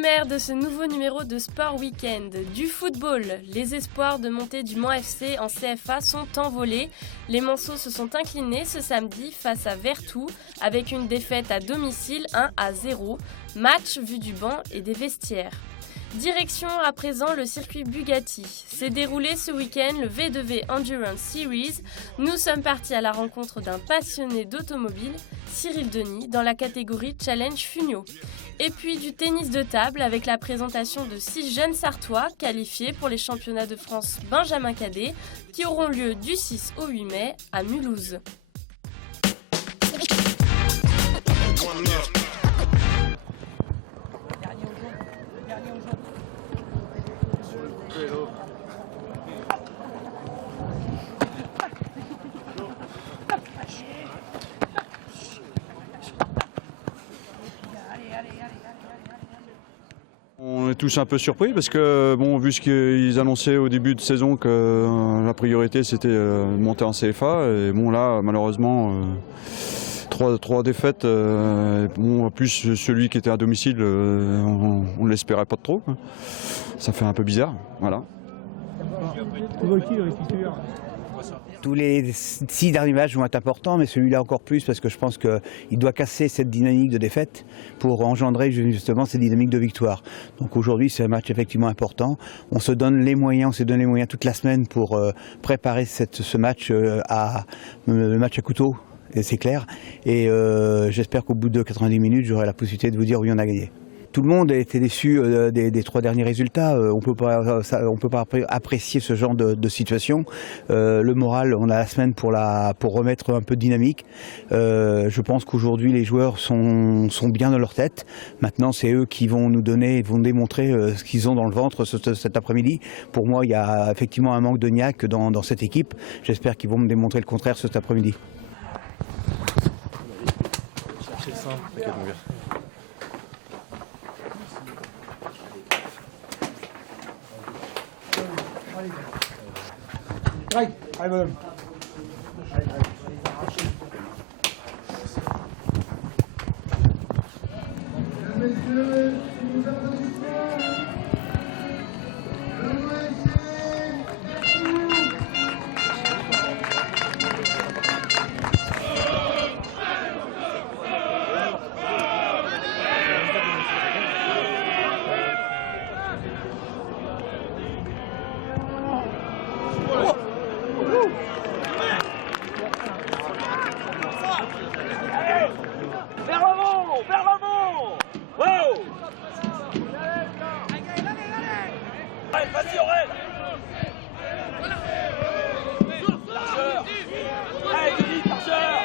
sommaire de ce nouveau numéro de Sport Weekend. Du football, les espoirs de montée du Mans FC en CFA sont envolés. Les Manceaux se sont inclinés ce samedi face à Vertou avec une défaite à domicile 1-0. Match vu du banc et des vestiaires. Direction à présent le circuit Bugatti. S'est déroulé ce week-end le V2V Endurance Series. Nous sommes partis à la rencontre d'un passionné d'automobile, Cyril Denis, dans la catégorie Challenge Funio. Et puis du tennis de table avec la présentation de 6 jeunes Sartois qualifiés pour les championnats de France Benjamin Cadet qui auront lieu du 6 au 8 mai à Mulhouse. On est tous un peu surpris parce que, bon, vu ce qu'ils annonçaient au début de saison que la priorité c'était de monter en CFA, et bon là malheureusement trois défaites, bon, en plus celui qui était à domicile, on ne l'espérait pas trop. Ça fait un peu bizarre, voilà. Tous les 6 derniers matchs vont être importants, mais celui-là encore plus parce que je pense qu'il doit casser cette dynamique de défaite pour engendrer justement cette dynamique de victoire. Donc aujourd'hui c'est un match effectivement important. On se donne les moyens, toute la semaine pour préparer ce match le match à couteau, et c'est clair. Et j'espère qu'au bout de 90 minutes j'aurai la possibilité de vous dire oui, on a gagné. Tout le monde a été déçu des 3 derniers résultats. On peut pas apprécier ce genre de situation. Le moral, on a la semaine pour remettre un peu de dynamique. Je pense qu'aujourd'hui les joueurs sont bien dans leur tête. Maintenant, c'est eux qui vont nous donner, vont démontrer ce qu'ils ont dans le ventre cet après-midi. Pour moi, il y a effectivement un manque de niaque dans cette équipe. J'espère qu'ils vont me démontrer le contraire cet après-midi. Allez, madame. Messieurs, nous applaudissements. Vers l'avant! Wow! Allez, vas-y, Aurel! Largeur! Allez, Denis, largeur!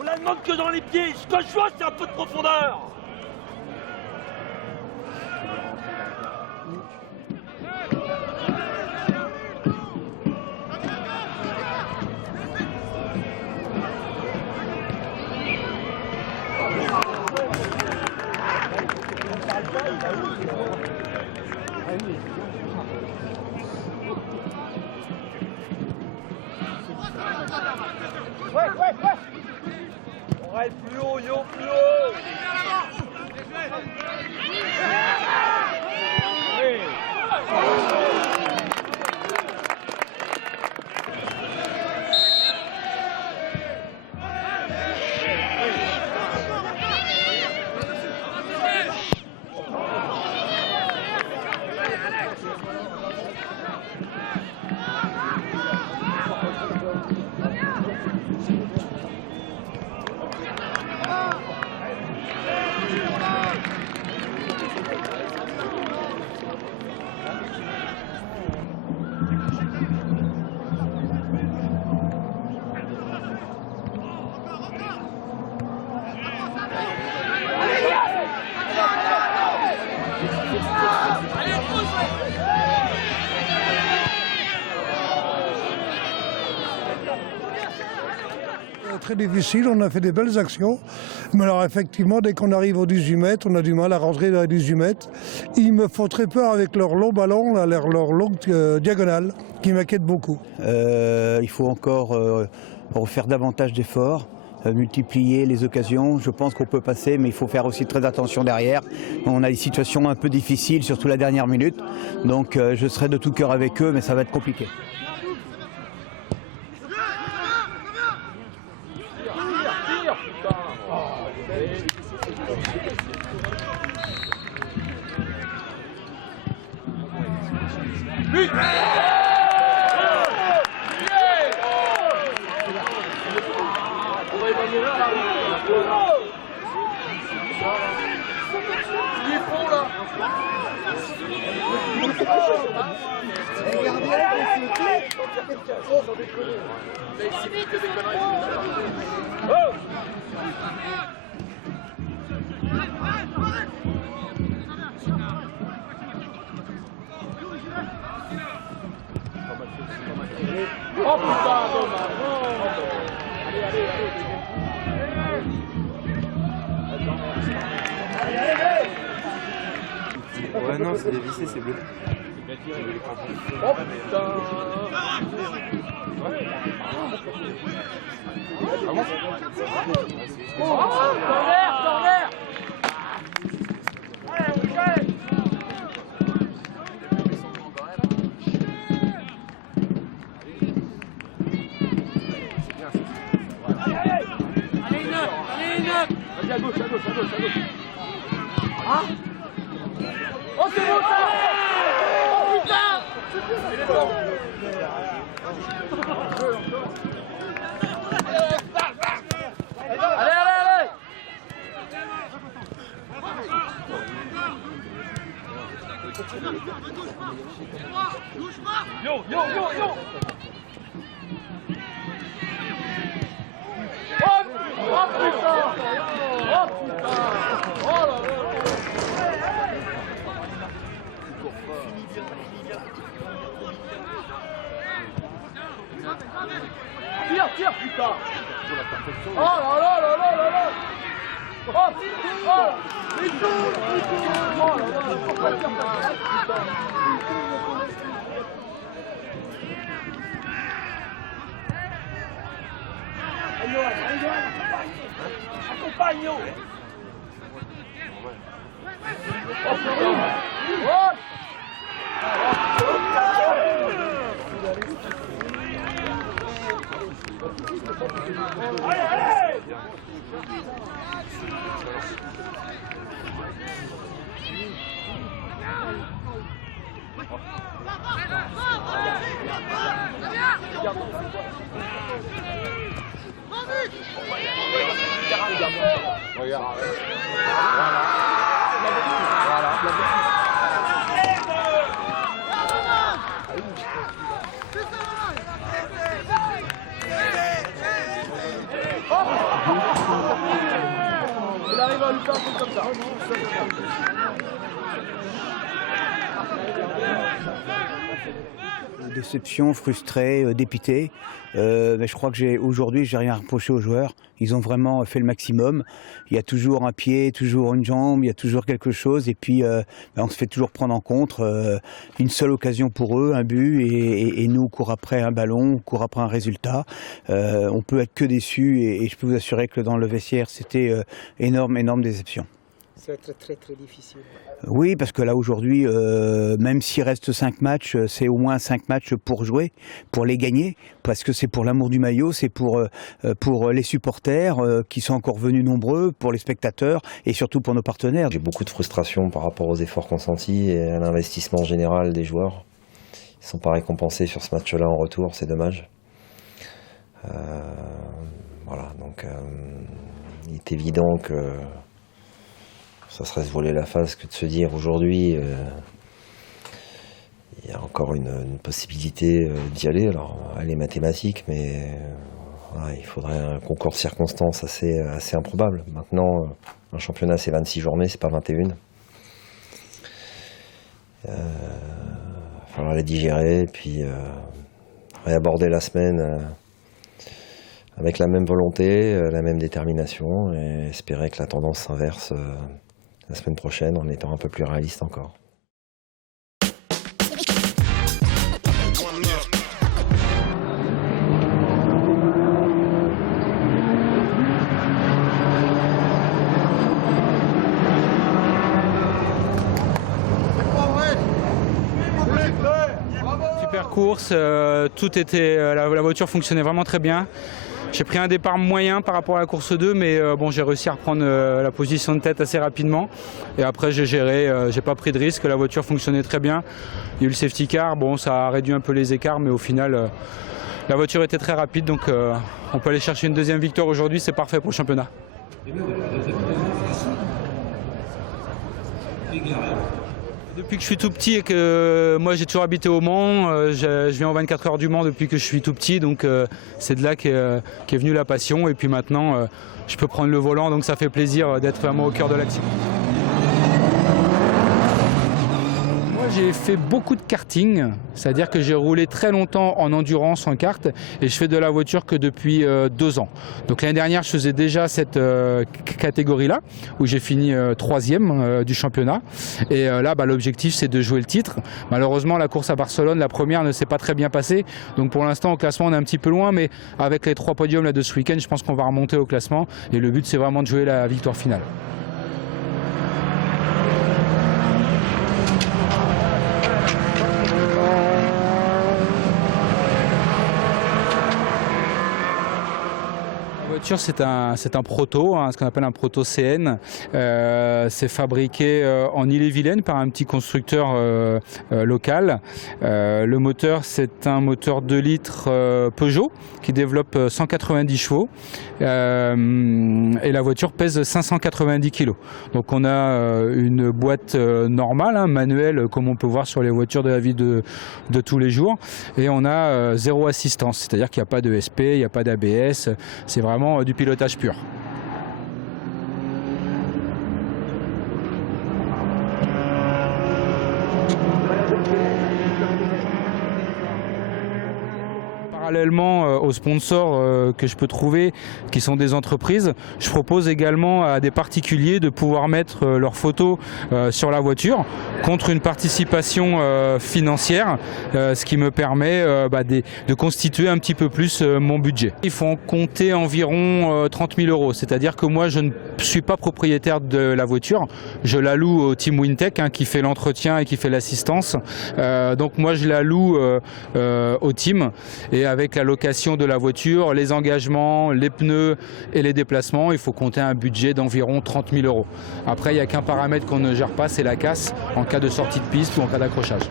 On la demande que dans les pieds. Ce que je vois, c'est un peu de profondeur. Ouais. Aurel, plus haut, Yo, plus haut. Très difficile, on a fait des belles actions, mais alors effectivement dès qu'on arrive aux 18 mètres, on a du mal à rentrer dans les 18 mètres. Ils me font très peur avec leur long ballon, là, leur longue diagonale, qui m'inquiète beaucoup. Il faut encore refaire davantage d'efforts. multiplier les occasions. Je pense qu'on peut passer, mais il faut faire aussi très attention derrière. On a des situations un peu difficiles, surtout la dernière minute. Donc je serai de tout cœur avec eux, mais ça va être compliqué. Oh putain, dommage. Ouais, non, c'est dévissé, c'est bleu. Oh putain. Corner, corner. Vas-y, à gauche, à gauche, à gauche, à gauche. Ah. Oh, c'est bon ça. Oh putain. Il est bon. Allez, allez, allez. Yo, yo, yo, yo. Oh putain! Oh putain! Oh là là! Tire, tire putain! Oh là là là là là là! Oh! Oh! Mais tout! Oh là là! Pourquoi tire pas putain? Accompagne! Oh putain! Oh! Allez, allez! Regarde. Il arrive à lui faire un truc comme ça. Déception, frustré, dépité. Mais je crois que aujourd'hui, j'ai rien reproché aux joueurs. Ils ont vraiment fait le maximum. Il y a toujours un pied, toujours une jambe, il y a toujours quelque chose. Et puis, on se fait toujours prendre en compte. Une seule occasion pour eux, un but. Et nous, on court après un ballon, on court après un résultat. On peut être que déçus. Et je peux vous assurer que dans le vestiaire, c'était énorme déception. C'est très difficile. Oui, parce que là aujourd'hui, même s'il reste 5 matchs, c'est au moins 5 matchs pour jouer, pour les gagner, parce que c'est pour l'amour du maillot, c'est pour les supporters qui sont encore venus nombreux, pour les spectateurs et surtout pour nos partenaires. J'ai beaucoup de frustration par rapport aux efforts consentis et à l'investissement général des joueurs. Ils ne sont pas récompensés sur ce match-là en retour, c'est dommage. Voilà, donc il est évident que ça serait se voiler la face que de se dire aujourd'hui il y a encore une possibilité d'y aller. Alors elle est mathématique, mais voilà, il faudrait un concours de circonstances assez improbable. Maintenant, un championnat c'est 26 journées, c'est pas 21. Il va falloir les digérer et puis réaborder la semaine avec la même volonté, la même détermination et espérer que la tendance s'inverse la semaine prochaine en étant un peu plus réaliste encore. première course, la voiture fonctionnait vraiment très bien. J'ai pris un départ moyen par rapport à la course 2, mais bon, j'ai réussi à reprendre la position de tête assez rapidement. Et après, j'ai géré, j'ai pas pris de risque, la voiture fonctionnait très bien. Il y a eu le safety car, bon, ça a réduit un peu les écarts, mais au final, la voiture était très rapide, donc on peut aller chercher une deuxième victoire aujourd'hui, c'est parfait pour le championnat. Depuis que je suis tout petit et que moi j'ai toujours habité au Mans, je viens aux 24 heures du Mans depuis que je suis tout petit, donc c'est de là qu'est venue la passion, et puis maintenant je peux prendre le volant, donc ça fait plaisir d'être vraiment au cœur de l'action. J'ai fait beaucoup de karting, c'est-à-dire que j'ai roulé très longtemps en endurance, en kart, et je fais de la voiture que depuis 2 ans. Donc l'année dernière, je faisais déjà cette catégorie-là, où j'ai fini 3e du championnat. Et là, l'objectif, c'est de jouer le titre. Malheureusement, la course à Barcelone, la première, ne s'est pas très bien passée. Donc pour l'instant, au classement, on est un petit peu loin, mais avec les 3 podiums là, de ce week-end, je pense qu'on va remonter au classement. Et le but, c'est vraiment de jouer la victoire finale. C'est un proto, ce qu'on appelle un proto CN. C'est fabriqué en Ille-et-Vilaine par un petit constructeur local. Le moteur, c'est un moteur 2 litres Peugeot qui développe 190 chevaux. Et la voiture pèse 590 kg. Donc on a une boîte normale, manuelle, comme on peut voir sur les voitures de la vie de tous les jours. Et on a 0 assistance, c'est-à-dire qu'il n'y a pas de ESP, il n'y a pas d'ABS. C'est vraiment du pilotage pur. Parallèlement aux sponsors que je peux trouver, qui sont des entreprises, je propose également à des particuliers de pouvoir mettre leurs photos sur la voiture contre une participation financière, ce qui me permet de constituer un petit peu plus mon budget. Il faut compter environ 30 000 €, c'est-à-dire que moi je ne suis pas propriétaire de la voiture, je la loue au Team Wintech qui fait l'entretien et qui fait l'assistance. Donc moi je la loue au team, et avec la location de la voiture, les engagements, les pneus et les déplacements, il faut compter un budget d'environ 30 000 €. Après, il n'y a qu'un paramètre qu'on ne gère pas, c'est la casse en cas de sortie de piste ou en cas d'accrochage.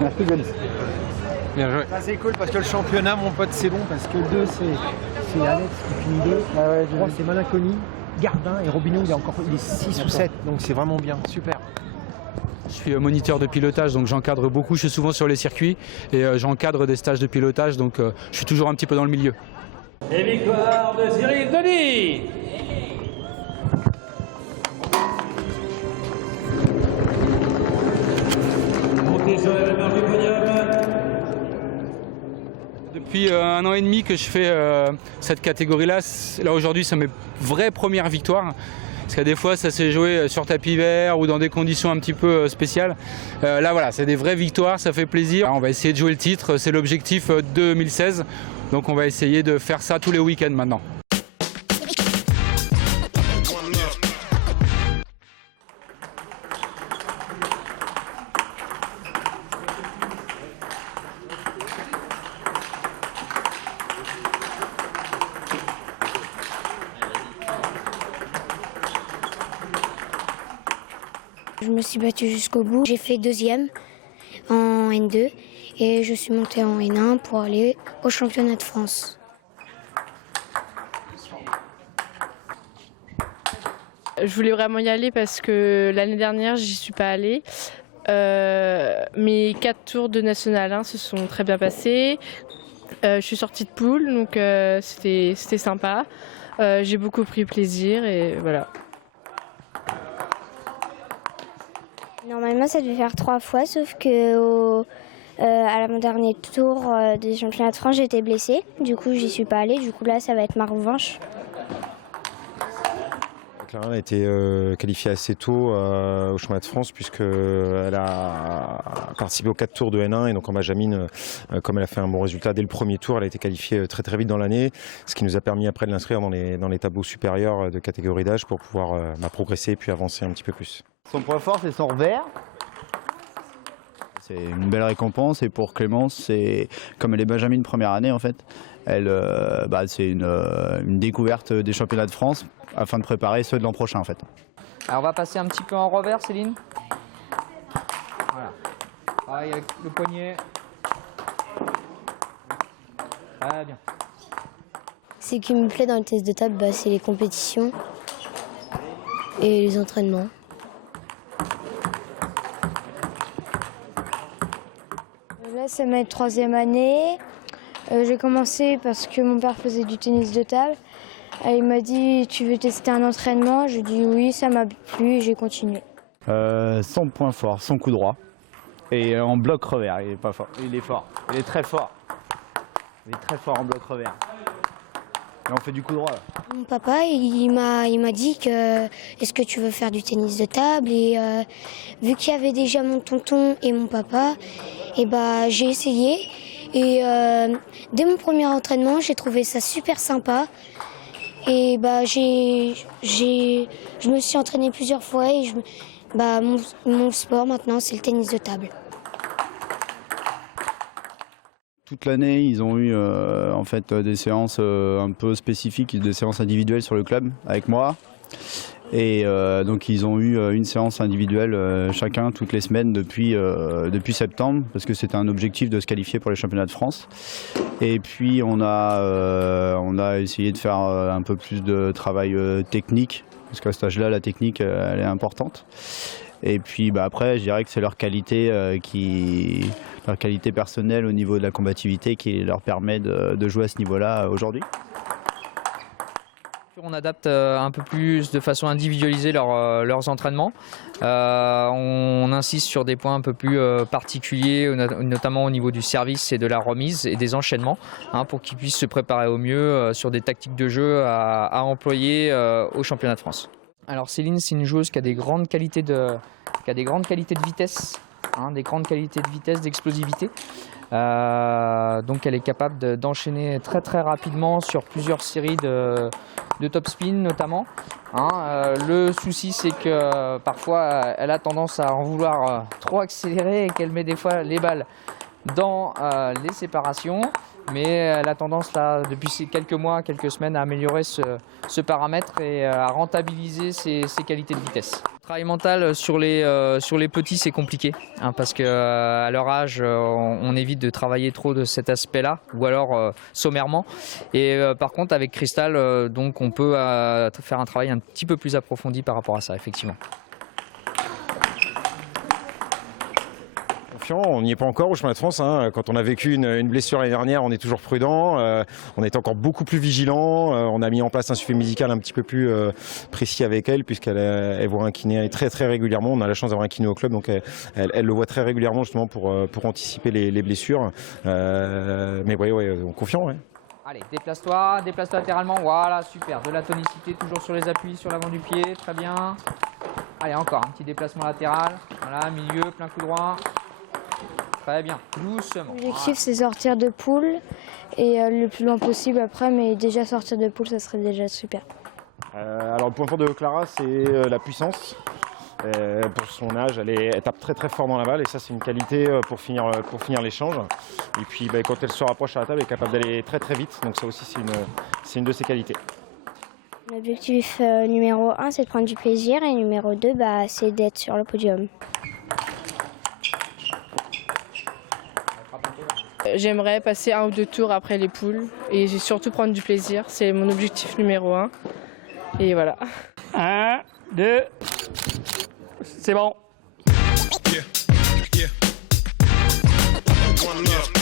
Merci Ben. Bien joué. C'est cool parce que le championnat, mon pote, c'est bon parce que le 2, c'est Alex qui finit 2. Ah ouais, 3, c'est Malaconi, Gardin et Robineau, il est 6 ou 7, donc c'est vraiment bien, super. Je suis moniteur de pilotage, donc j'encadre beaucoup, je suis souvent sur les circuits et j'encadre des stages de pilotage, donc je suis toujours un petit peu dans le milieu. Et victoire de Cyril Denis. Montez sur la marche du podium. Depuis 1 an et demi que je fais cette catégorie-là, là aujourd'hui c'est mes vraies premières victoires. Parce que des fois ça s'est joué sur tapis vert ou dans des conditions un petit peu spéciales. Là voilà, c'est des vraies victoires, ça fait plaisir. Alors, on va essayer de jouer le titre, c'est l'objectif 2016. Donc on va essayer de faire ça tous les week-ends maintenant. Je me suis battue jusqu'au bout. J'ai fait 2e en N2 et je suis montée en N1 pour aller au championnat de France. Je voulais vraiment y aller parce que l'année dernière, j'y suis pas allée. Mes 4 tours de National 1 se sont très bien passés. Je suis sortie de poule, donc c'était sympa. J'ai beaucoup pris plaisir et voilà. Normalement, ça devait faire 3 fois, sauf que à mon dernier tour des championnats de France, j'ai été blessée. Du coup, j'y suis pas allée. Du coup, là, ça va être ma revanche. Clara a été qualifiée assez tôt au championnat de France puisqu'elle a participé aux 4 tours de N1 et donc en Benjamin, comme elle a fait un bon résultat dès le premier tour, elle a été qualifiée très très vite dans l'année, ce qui nous a permis après de l'inscrire dans les tableaux supérieurs de catégorie d'âge pour pouvoir progresser et puis avancer un petit peu plus. Son point fort, c'est son revers. C'est une belle récompense et pour Clémence, c'est comme elle est Benjamin première année en fait, c'est une découverte des championnats de France afin de préparer ceux de l'an prochain en fait. Alors on va passer un petit peu en revers, Céline. Voilà. Pareil avec le poignet. Très bien. Ce qui me plaît dans le tennis de table, c'est les compétitions et les entraînements. Là, c'est ma 3e année. J'ai commencé parce que mon père faisait du tennis de table. Il m'a dit « Tu veux tester un entraînement ?» J'ai dit oui, ça m'a plu et j'ai continué. Son point fort, son coup droit. Et en bloc revers, il est pas fort. Il est fort, il est très fort. Il est très fort en bloc revers. Et on fait du coup droit là. Mon papa, il m'a dit que est-ce que tu veux faire du tennis de table et vu qu'il y avait déjà mon tonton et mon papa, j'ai essayé et dès mon premier entraînement, j'ai trouvé ça super sympa et je me suis entraînée plusieurs fois et mon sport maintenant c'est le tennis de table. Toute l'année, ils ont eu des séances un peu spécifiques, des séances individuelles sur le club avec moi. Et donc ils ont eu une séance individuelle chacun toutes les semaines depuis septembre, parce que c'était un objectif de se qualifier pour les championnats de France. Et puis on a essayé de faire un peu plus de travail technique, parce qu'à cet âge-là, la technique, elle est importante. Et puis après, je dirais que c'est leur qualité personnelle au niveau de la combativité qui leur permet de jouer à ce niveau-là aujourd'hui. On adapte un peu plus de façon individualisée leurs entraînements. On insiste sur des points un peu plus particuliers, notamment au niveau du service et de la remise et des enchaînements, pour qu'ils puissent se préparer au mieux sur des tactiques de jeu à employer au championnat de France. Alors Céline, c'est une joueuse qui a des grandes qualités de vitesse, des grandes qualités de vitesse, d'explosivité. Donc elle est capable d'enchaîner très très rapidement sur plusieurs séries de top spin notamment. Le souci c'est que parfois elle a tendance à en vouloir trop accélérer et qu'elle met des fois les balles dans les séparations. Mais elle a tendance là, depuis quelques mois, quelques semaines, à améliorer ce paramètre et à rentabiliser ses qualités de vitesse. Le travail mental sur les petits, c'est compliqué, parce qu'à leur âge, on évite de travailler trop de cet aspect-là, ou alors sommairement. Et par contre, avec Cristal, donc, on peut faire un travail un petit peu plus approfondi par rapport à ça, effectivement. On n'y est pas encore au championnat de France. Quand on a vécu une blessure l'année dernière, on est toujours prudent. On est encore beaucoup plus vigilant. On a mis en place un suivi médical un petit peu plus précis avec elle, puisqu'elle voit un kiné très très régulièrement. On a la chance d'avoir un kiné au club, donc elle le voit très régulièrement justement pour anticiper les blessures. Mais ouais, confiant. Ouais. Allez, déplace-toi latéralement. Voilà, super. De la tonicité, toujours sur les appuis, sur l'avant du pied. Très bien. Allez, encore un petit déplacement latéral. Voilà, milieu, plein coup droit. Très bien, doucement. L'objectif, c'est sortir de poule et le plus loin possible après, mais déjà sortir de poule, ça serait déjà super. Alors le point fort de Clara, c'est la puissance. Pour son âge, elle tape très très fort dans la balle et ça c'est une qualité pour finir l'échange. Et puis quand elle se rapproche à la table, elle est capable d'aller très très vite, donc ça aussi c'est une de ses qualités. L'objectif numéro 1, c'est de prendre du plaisir et numéro 2, c'est d'être sur le podium. J'aimerais passer 1 ou 2 tours après les poules et surtout prendre du plaisir. C'est mon objectif numéro 1. Et voilà. 1, 2, c'est bon. Yeah. One love.